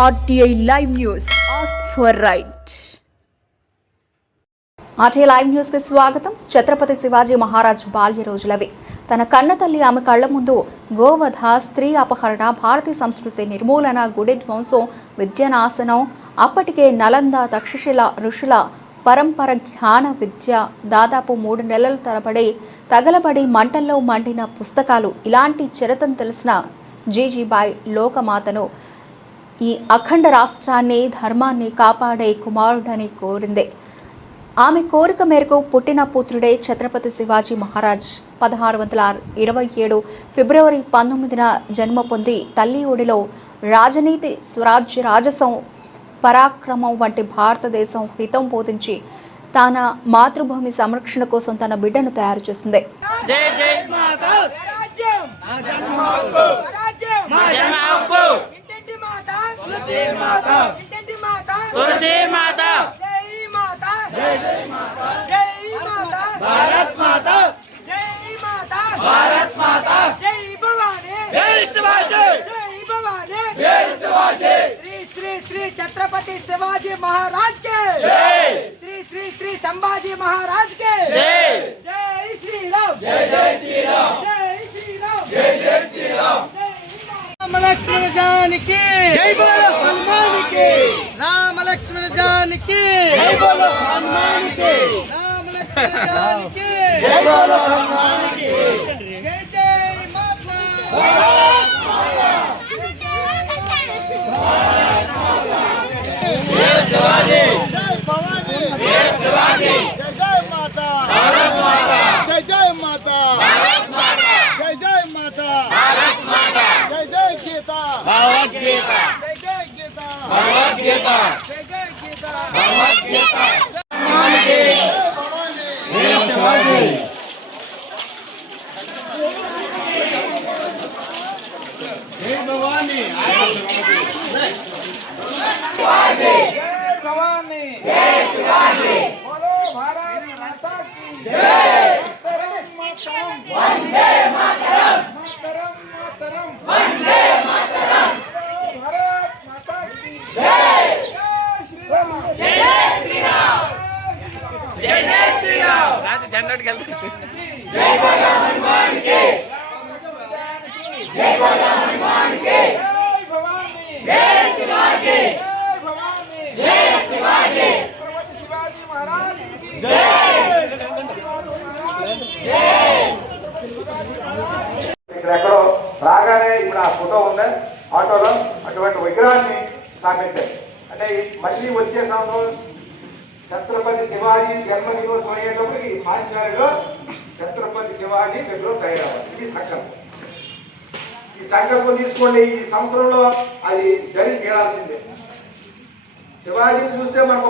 RTI Live News. Ask for right. RTI Live News కి స్వాగతం. ఛత్రపతి శివాజీ మహారాజ్ బాల్య రోజులవి. తన కన్న తల్లి ఆమె కళ్ల ముందు గోవధ, స్త్రీ అపహరణ, భారతీయ సంస్కృతి నిర్మూలన, గుడి ధ్వంసం, విద్యానాశనం, అప్పటికే నలంద, తక్షశిల ఋషుల పరంపర జ్ఞాన విద్య, దాదాపు 3 నెలల తరబడి తగలబడి మంటల్లో మండిన పుస్తకాలు, ఇలాంటి చరిత్ర తెలిసిన జీజీబాయ్ లోకమాతను ఈ అఖండ రాష్ట్రాన్ని, ధర్మాన్ని కాపాడే కుమారుడని కోరింది. ఆమె కోరిక మేరకు పుట్టిన పుత్రుడే ఛత్రపతి శివాజీ మహారాజ్ 1627 ఫిబ్రవరి 19న జన్మ పొంది తల్లి ఒడిలో రాజనీతి, స్వరాజ్య, రాజసం, పరాక్రమం వంటి భారతదేశం హితం బోధించి తన మాతృభూమి సంరక్షణ కోసం తన బిడ్డను తయారు చేసింది. श्री छत्रपति शिवाजी महाराज के श्री श्री श्री संभाजी महाराज के जय श्री राम, जय जय श्री राम, जय श्री राम, जय जय श्री राम, राम लक्ष्मण जानकी जय बोलो हनुमान की, राम लक्ष्मण जानकी जय बोलो हनुमान की, राम लक्ष्मण जानकी जय बोलो हनुमान की, जय जय माता शिवाजी, जय भवानी, जय शिवाजी, जय जय माता, भारत माता, जय जय माता, भारत माता, जय जय माता, भारत माता, जय जय गीता, भगवत गीता, जय जय गीता, भगवत गीता, जय जय गीता, भगवत गीता, जय भवानी, जय शिवाजी, जय भवानी, शिवाजी, भवानी, जय शिवाजी, बोलो भारत माता की जय, वंदे मातरम, मातरम मातरम, वंदे मातरम, भारत माता की जय, जय श्री राम, जय जय श्री राम, जय जय श्री राम, रात झंडा खेलते जय बोलो हनुमान की, जय बोलो हनुमान की, जय भवानी, जय शिवाजी, जय शिवाजी, छत्रपति शिवाजी महाराज की जय, ఎక్కడో రాగానే ఇప్పుడు ఆ ఫోటో ఉంది ఆటోలో, అటువంటి విగ్రహాన్ని స్థాపించారు. అంటే మళ్ళీ వచ్చే సంవత్సరం ఛత్రపతి శివాజీ జన్మదినోత్సవం అయ్యేటప్పటికి పాఠశాలలో ఛత్రపతి శివాజీ విగ్రహం తయారవ్వాలి. ఇది సంకల్పం. ఈ సంకల్పం తీసుకోండి. ఈ సంవత్సరంలో అది జరిగి తీరాల్సిందే. శివాజీని చూస్తే మనకు